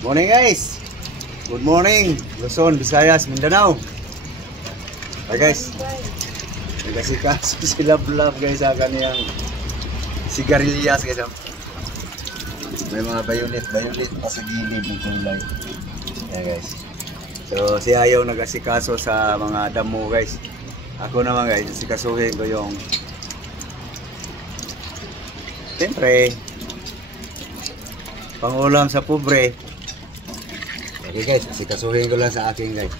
Morning guys. Good morning. Luzon, Visayas, Mindanao. Hi guys. Nagasikas sila vlog guys sa kaniyang sigarilyas guys. May mga bayulit pa sa gilid ng kulay. Yan guys. So si Ayaw nagasikaso sa mga damo guys. Ako naman guys, sikasuhin ko yung siyempre pangulam sa pobre. Okay guys, sikasuhin ko lang sa akin guys.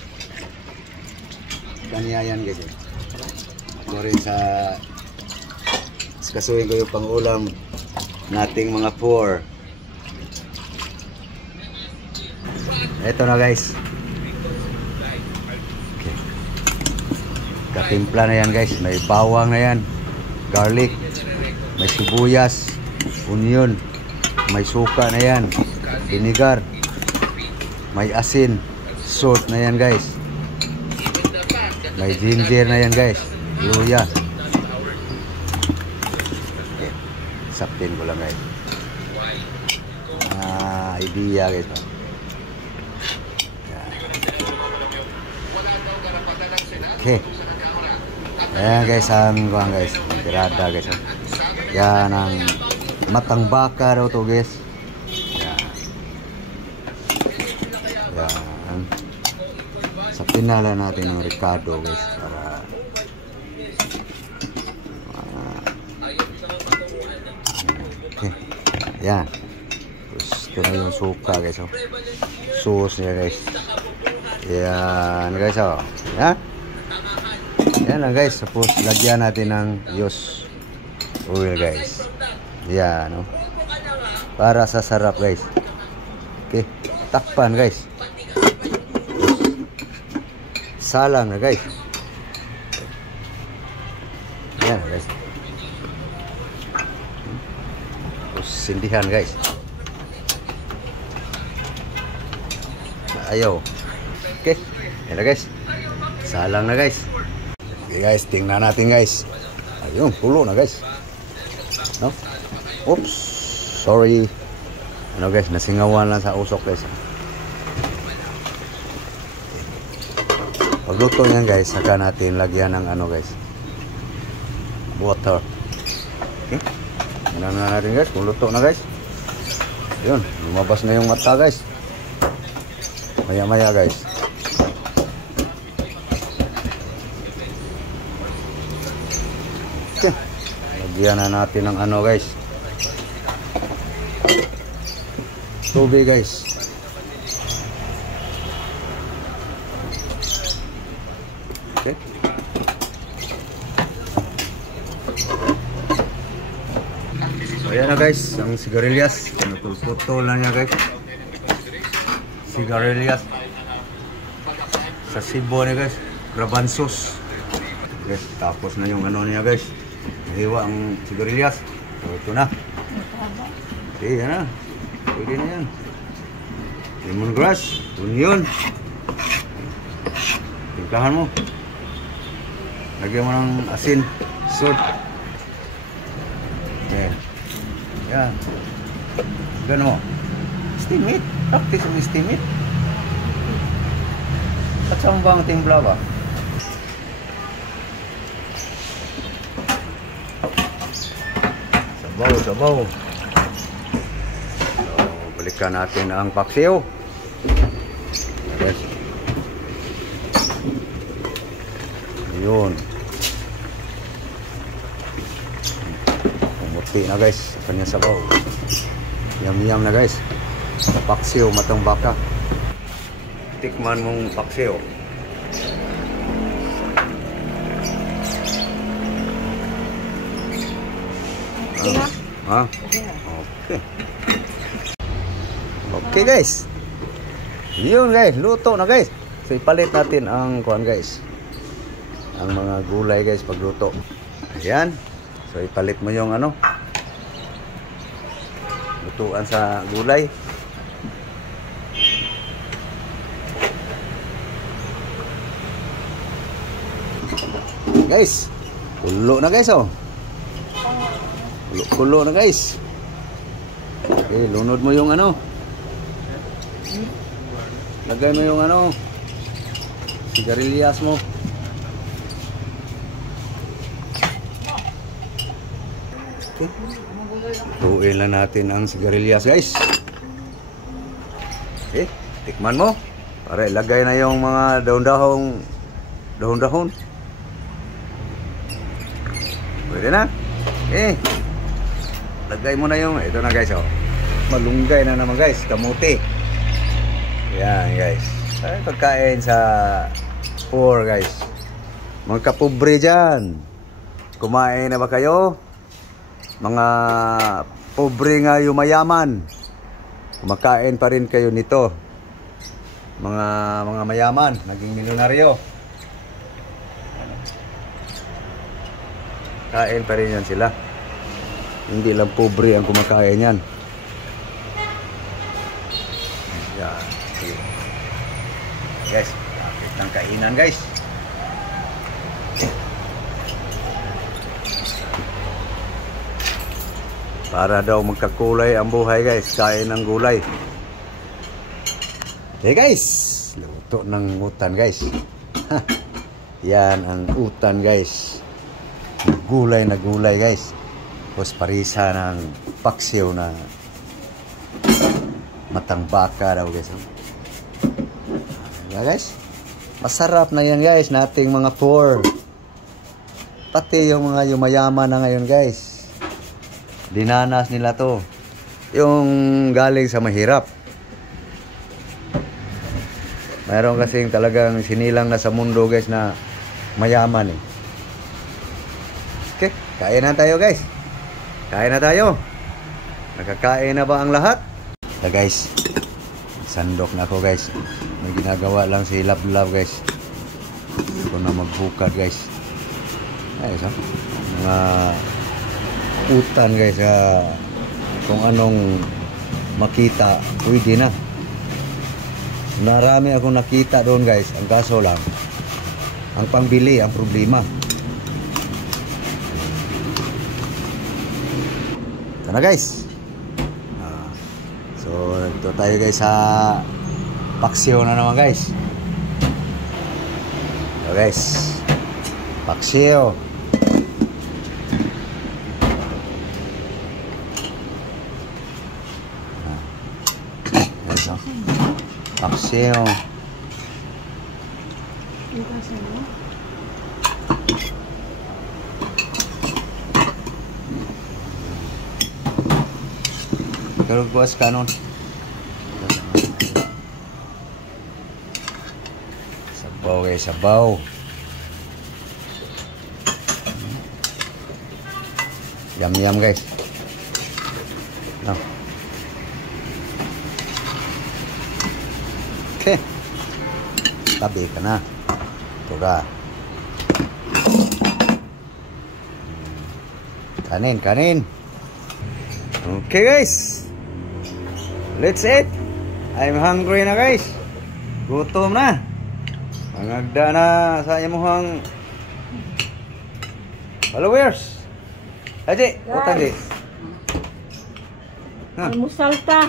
Kanya yan guys. Ako rin sa sikasuhin ko yung pangulam nating mga poor. Ito na guys. Okay. Katimpla na yan guys. May bawang na yan, garlic, may sibuyas, onion, may suka na yan, vinegar, may asin, salt na yan guys, may ginger na yan guys, luya. Okay. Sapin ko lang guys. Idea guys. Okay. Ayan guys, ang kuhan guys, tirada guys. Yan ang matang baka daw to guys. Yan. Sa pinala natin ng Ricardo guys para okay. Yan. Tapos ito na yung suka guys. Sauce niya guys. Yan guys. Yan. Yan lang guys. Tapos lagyan natin ng used oil guys. Yan, no? Para sa sarap guys. Okay, takpan guys. Salang na guys. Yan guys. Terus sindihan guys. Ayaw. Okay, yan na guys. Salang na guys. Okay guys, tingnan natin guys. Ayun, tulo na guys. No? Oops, sorry. Ano guys, nasingawan lang sa usok guys. Pagluto yan guys, saka natin lagyan ng ano guys, water. Okay, tingnan na natin guys kung luto na guys. Yun, lumabas na yung mata guys. Maya maya guys. Okay, lagyan na natin ng ano guys, tubig guys. Okay. So ayan na guys, ang sigarilyas. Napulputol na niya guys. Sigarilyas. Sa Cebu niya guys, grabansos. Okay, tapos na yung ano niya guys. Hiwa ang sigarilyas. So ito na. Okay, yan na. Pwede na yan. Lemongrass, onion. Timplahan mo. Lagyan mo ng asin, salt. Okay. Yan. Gano mo. Steam it. Practice ang steam it. At saan ba ang timpla ba? Sabaw, sabaw. Balikan natin ang paksiw. Yes. Ayun. Pumuti na guys. Kanya sabaw. Yum-yum na guys. Paksiw, matang baka. Tikman mong paksiw. Ha? Okay. Okay guys. Yun guys, luto na guys. So ipalit natin ang kuan guys. Ang mga gulay guys pagluto. Ayan. So ipalit mo yung ano, lutuan sa gulay. Guys, kulo na guys oh. Kulo na guys. Okay, lunod mo yung ano. Lagay mo yung ano, sigarilyas mo. Okay. Tuin lang natin ang sigarilyas, guys. Okay, tikman mo. Para ilagay na yung mga dahon-dahon. Pwede na. Eh, lagay mo na yung, ito na guys, oh. Malunggay na naman guys, kamuti. Yan guys. Ay, pagkain sa poor guys. Mga kapobre dyan. Kumain na ba kayo? Mga pobre nga yung mayaman. Kumakain pa rin kayo nito. Mga mayaman, naging milyonaryo. Kain pa rin yan sila. Hindi lang pobre ang kumakain yan. Yan. Guys, kapit ng kainan guys. Para daw magkakulay ang buhay guys. Kain ng gulay. Hey guys, luto ng utan guys. Yan ang utan guys. Gulay na gulay guys. Tapos parisa ng paksiw na matang baka daw guys. Yeah, guys, masarap na yan guys, nating mga poor. Pati yung mga yumayaman na ngayon guys. Dinanas nila to. Yung galing sa mahirap. Mayroon kasing talagang sinilang na sa mundo guys na mayaman eh. Okay, kain na tayo guys. Kain na tayo. Nakakain na ba ang lahat? Guys, sandok na ako guys. May ginagawa lang si Love guys. Ako na magbukad guys. Ayos ha. Mga utan guys. Kung anong makita, pwede na. Marami akong nakita doon guys. Ang kaso lang, ang pangbili ang problema. Ito na guys. So ito tayo guys sa paksiw na naman guys. Ito guys, paksiw. Ito paksiw. Pero buwas kanon. Sabaw guys, sabaw. Yum guys. No. Okay. Tabi ka na. Ito ka. Kanin. Okay guys. Let's eat. I'm hungry na guys. Gutom na. Mangagda na sa imuhang followers. Aji, utang di. Almusal ta.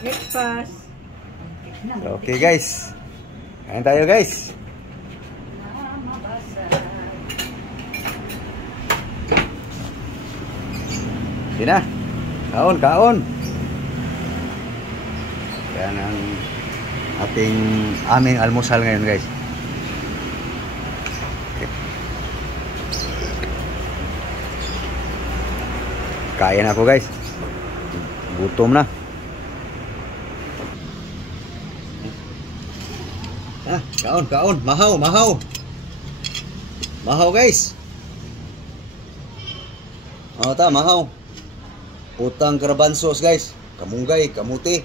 Breakfast. Okay guys. Kain tayo guys. Sina. Kaon. Yan ang aming almusal ngayon guys. Okay. Kain ako guys. Gutom na. Kaon. Mahaw. Mahaw guys. Mahaw. Utang karabansos guys. Kamunggay, kamuti.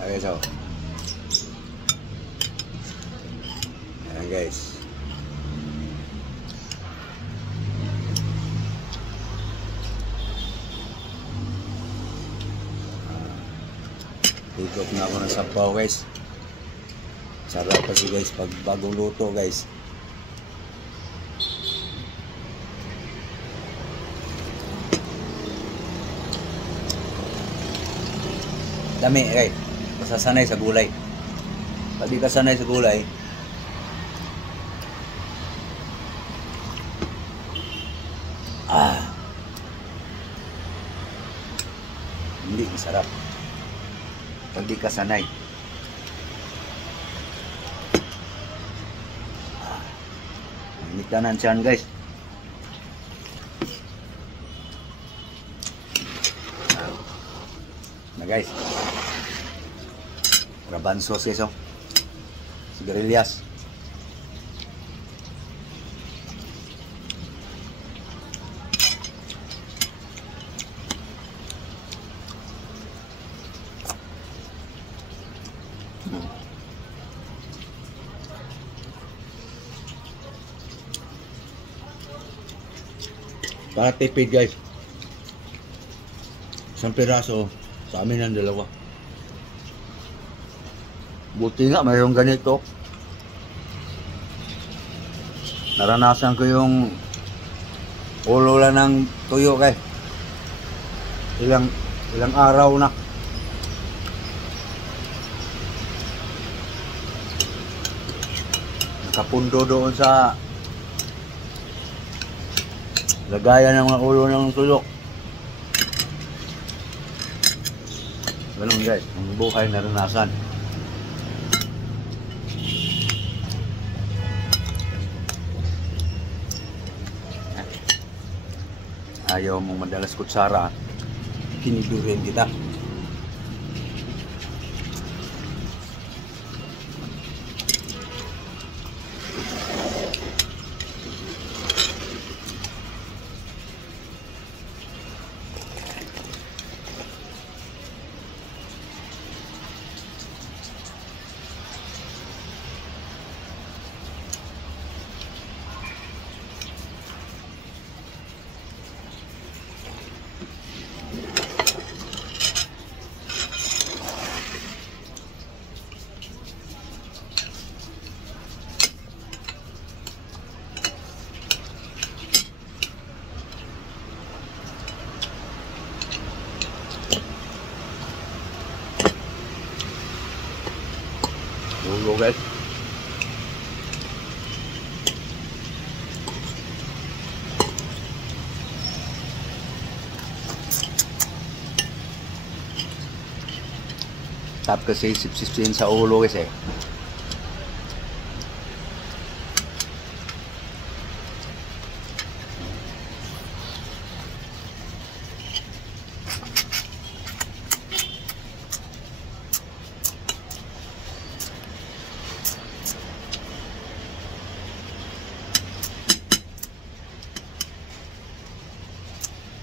Okay, so. Ayan guys. Higop na ako ng sabaw guys. Sarap kasi guys pag bagong luto guys. dami kay masasanay sa gulay. Pag di ka sanay sa gulay, hindi masarap. Pag di ka sanay. Init ka na siyan guys. Na guys. Raban sauce guys oh. Sigarilyas. Para tipid guys. Isang piraso sa amin ang dalawa. Buti nga mayroong ganito. Naranasan ko yung ulo lang ng tuyo guys. Ilang araw na. Nakapundo doon sa lagayan ng mga ulo ng tuyo. Ganun guys, ang buhay naranasan. Ayaw mong madalas kutsara, kinidurin kita. Ulo guys. Tap kasi sip-sipin sa ulo guys eh.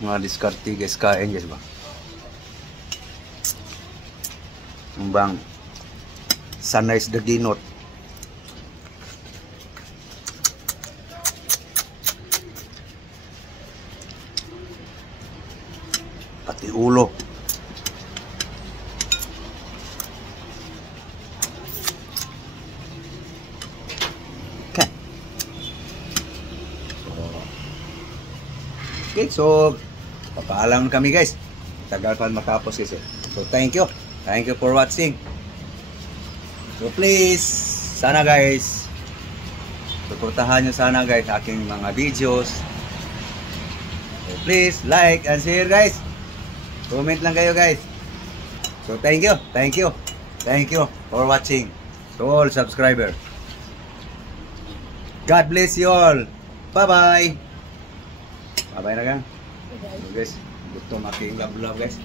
Mga diskarte guys, kain guys ba? Bang sanay sa daginot. Pati ulo. Okay. Okay, so papaalam kami guys. Tagal pa matapos kasi. So thank you. Thank you for watching. So please, sana guys, suportahan nyo sana guys aking mga videos. So please, like and share guys. Comment lang kayo guys. So thank you. Thank you. Thank you for watching. To all subscribers. God bless you all. Bye-bye. Bye-bye na gang. So guys, gusto making love guys.